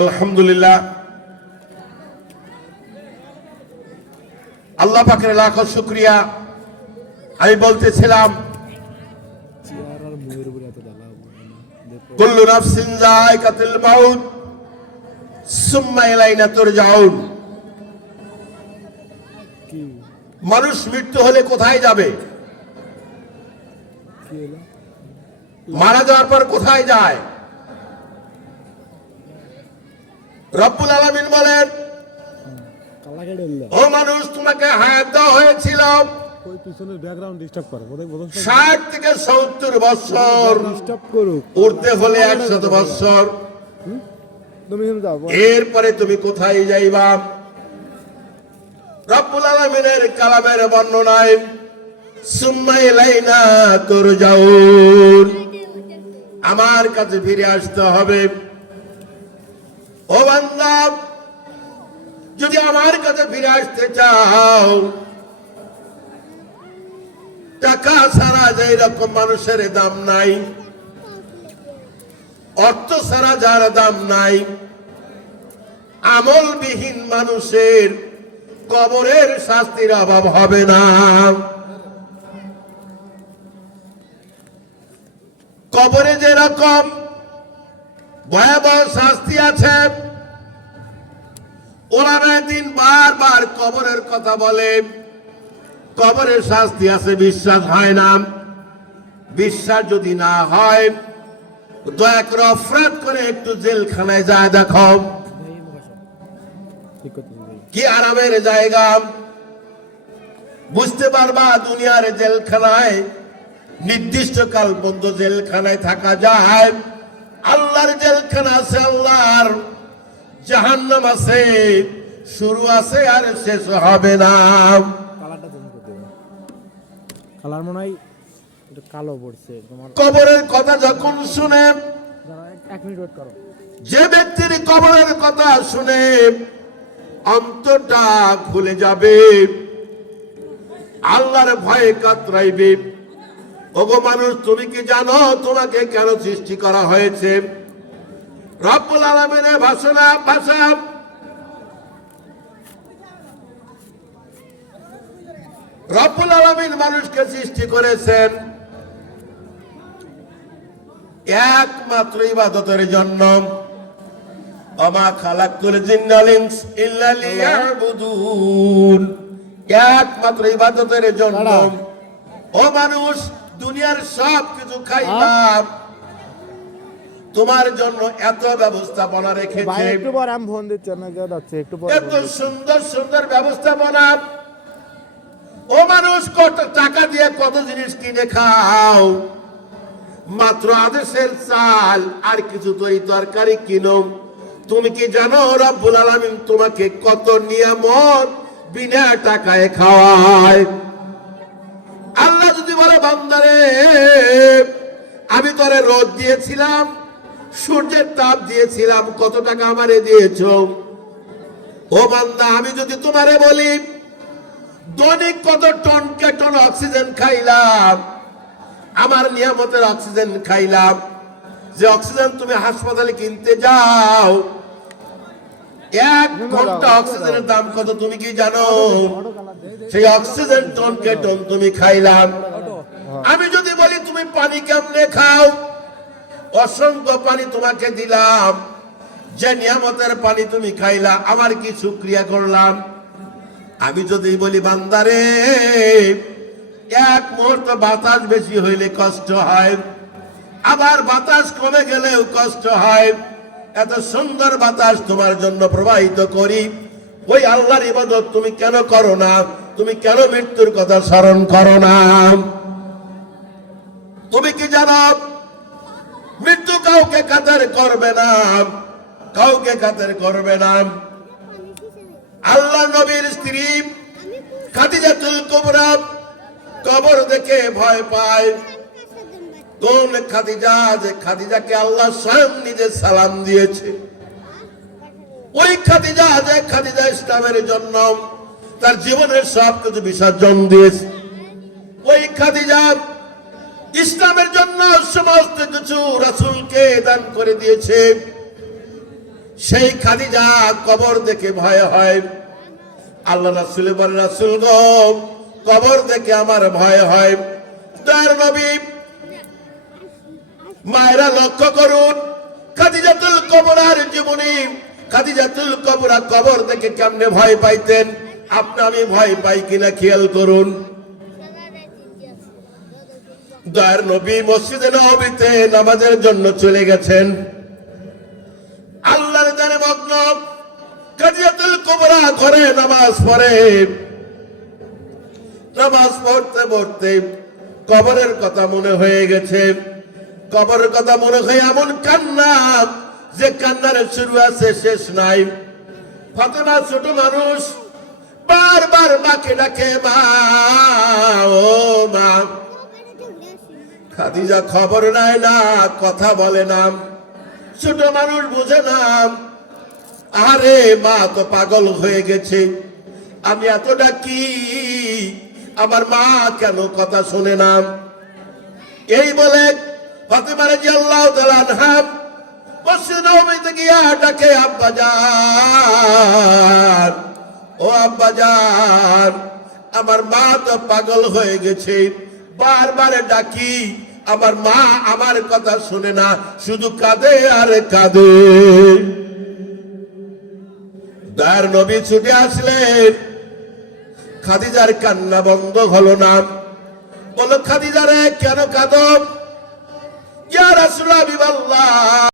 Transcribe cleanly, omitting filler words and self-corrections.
আলহামদুলিল্লাহ, আল্লাহ পাকের লাখো শুকরিয়া। আমি বলতেছিলাম কুল্লু নাফসিন যায়কাতুল মাউত সুম্মা ইলাইনা তুরজাউন। মানুষ মৃত্যু হলে কোথায় যাবে? মারা যাওয়ার পর কোথায় যায়? রব্বুল আলামিন বলেন, ও মানুষ, তোমাকে হায়াত দেওয়া হয়েছিল 60 থেকে 70 বছর, উঠতে হলে 100 বছর। এরপরে তুমি কোথায় যাইবা? রব্বুল আলামিনের কালামের বর্ণনায় সুম্মা ইলাইনা তুরজাউন, আমার কাছে ফিরে আসতে হবে। ও বান্দা, যদি আমার কাছে ফিরে আসতে চাও, টাকা ছাড়া যেই রকম মানুষের দাম নাই, অর্থ ছাড়া যার দাম নাই, আমলবিহীন মানুষের কবরের শাস্তির অভাব হবে না। কবরে যেরকম ভয়াবহ শাস্তি আছে, ওলামায়ে দ্বীন বারবার কবরের কথা বলে। কবরের শাস্তি আছে, বিশ্বাস হয় না। বিশ্বাস যদি না হয়, দয়া করে অপরাধ করে একটু জেলখানায় যায় দেখো, কি আরামের জায়গা। বুঝতে পারবা দুনিয়ার জেলখানায় নির্দিষ্ট কাল পর্যন্ত জেলখানায় থাকা যায়। আল্লাহর জেলখানা আছে, আল্লাহর জাহান্নাম আছে, শুরু আছে আর শেষ হবে না। কালার মনে হয় একটু কালো পড়ছে তোমার। কবরের কথা যখন শুনে, 1 মিনিট ওয়েট করো, যে ব্যক্তির কবরের কথা শুনে অন্তরটা খুলে যাবে, আল্লাহর ভয়ে কাতরাইবে। ওগো মানুষ, তুমি কি জানো তোমাকে কেন সৃষ্টি করা হয়েছে? রব্বুল আলামিনের ভাষা রব্বুল আলামিন মানুষকে সৃষ্টি করেছেন একমাত্র ইবাদতের জন্য। ওমা খালাকতুল জিন্না ওয়াল ইনস ইল্লা লিয়াবুদুন, একমাত্র ইবাদতের জন্য। ও মানুষ, দুনিয়ার সব কিছু খাইলাম, তোমার জন্য এত ব্যবস্থাপনা রেখেছে, একটু পর আমি ফোন দিচ্ছি, আপনাকে যাচ্ছে একটু পর, এত সুন্দর সুন্দর ব্যবস্থাপনা। ও মানুষ, কত টাকা দিয়ে কত জিনিস কিনে খাও, মাত্র আদেশের চাল আর কিছু তরকারি কিনো। তুমি কি জানো রব্বুল আলামিন তোমাকে কত নিয়ামত বিনা টাকায় খাওয়ায়? আল্লাহ যদি বলে, বান্দারে, আমি তোরে রোদ দিয়েছিলাম, সূর্যের তাপ দিয়েছিলাম, কত টাকা আমারে দিয়েছো? ও বান্দা, আমি যদি তোমারে বলি দৈনিক কত টন কে টন অক্সিজেন খাইলাম, আমার নিয়ামতের অক্সিজেন খাইলাম, যে অক্সিজেন তুমি হাসপাতালে কিনতে যাও, 1 ঘন্টা অক্সিজেনের দাম কত তুমি কি জানো? সেই অক্সিজেন টন কে টন তুমি খাইলাম। আমি যদি বলি তুমি পানি কেমনে খাও, অসংখ্য পানি তোমাকে দিলাম, যে নিয়ামতের পানি তুমি খাইলা, আমার কি শুকরিয়া করলাম? আমি যদি বলি, বান্দারে, 1 মুহূর্ত বাতাস বেশি হইলে কষ্ট হয়, আবার বাতাস কমে গেলেও কষ্ট হয়, এত সুন্দর বাতাস তোমার জন্য প্রবাহিত করি, ওই আল্লাহর ইবাদত তুমি কেন করো না? তুমি কেন মৃত্যুর কথা স্মরণ করো না? তুমি কি জানো মৃত্যু কাউকে কাতার করবে না, কাউকে কাতার করবে না। আল্লাহ নবীর স্ত্রী খাদিজাতুল কুবরা কবর দেখে ভয় পায়। কোন খাদিজা? যে খাদিজাকে আল্লাহ স্বয়ং নিজে সালাম দিয়েছে। ওই খাদিজা, যে খাদিজা ইসলামের জন্য তার জীবনের সবকিছু বিসর্জন দিয়েছে। ওই খাদিজা ইসলামের জন্য সমস্ত কিছু রাসূলকে দান করে দিয়েছে। সেই খাদিজা কবর দেখে ভয় হয়। আল্লাহ রাসূল বলেন, রাসূল গো, কবর দেখে আমার ভয় হয়। তার নবী মায়েরা লক্ষ্য করুন খাদিজাতুল কুবরার জীবনী। খাদিজাতুল কুবরা কবর দেখে কেমনে ভয় পাইতেন, আপনি আমি ভয় পাই কিনা খেয়াল করুন। দয়ার নবী মসজিদে নববীতে নামাজের জন্য চলে গেছেন। আল্লাহর জানে মগ্ন। খাদিজাতুল কুবরা ঘরে নামাজ পড়ে। নামাজ পড়তে পড়তে কবরের কথা মনে হয়ে গেছে। কবরের কথা মনে হয় এমন কান্না যে কান্নার শুরু আছে শেষ নাই। ফাতেমা ছোট মানুষ, বারবার মাকে ডাকে, মা ও মা। খাদিজা খবর নেয় না, কথা বলে না, ছোট মানুষ বুঝে না। আরে মা তো পাগল হয়ে গেছে, আমি এত ডাকি আমার মা কেন কথা শোনে না। এই বলে ফাতেমা রাদিয়াল্লাহু তাআলা আনহা মসজিদ নববীতে গিয়া ডাকে, আব্বাজান, ও আব্বাজান, আমার মা তো পাগল হয়ে গেছে, বারবার ডাকি আমার মা আমার কথা শুনে না, শুধু কাঁদে আর কাঁদে। দয়ার নবী ছুটে আসলেন। খাদিজার কান্না বন্ধ হলো না। বলো, খাদিজা রে কেন কাঁদো? ইয়া রাসূলুল্লাহ,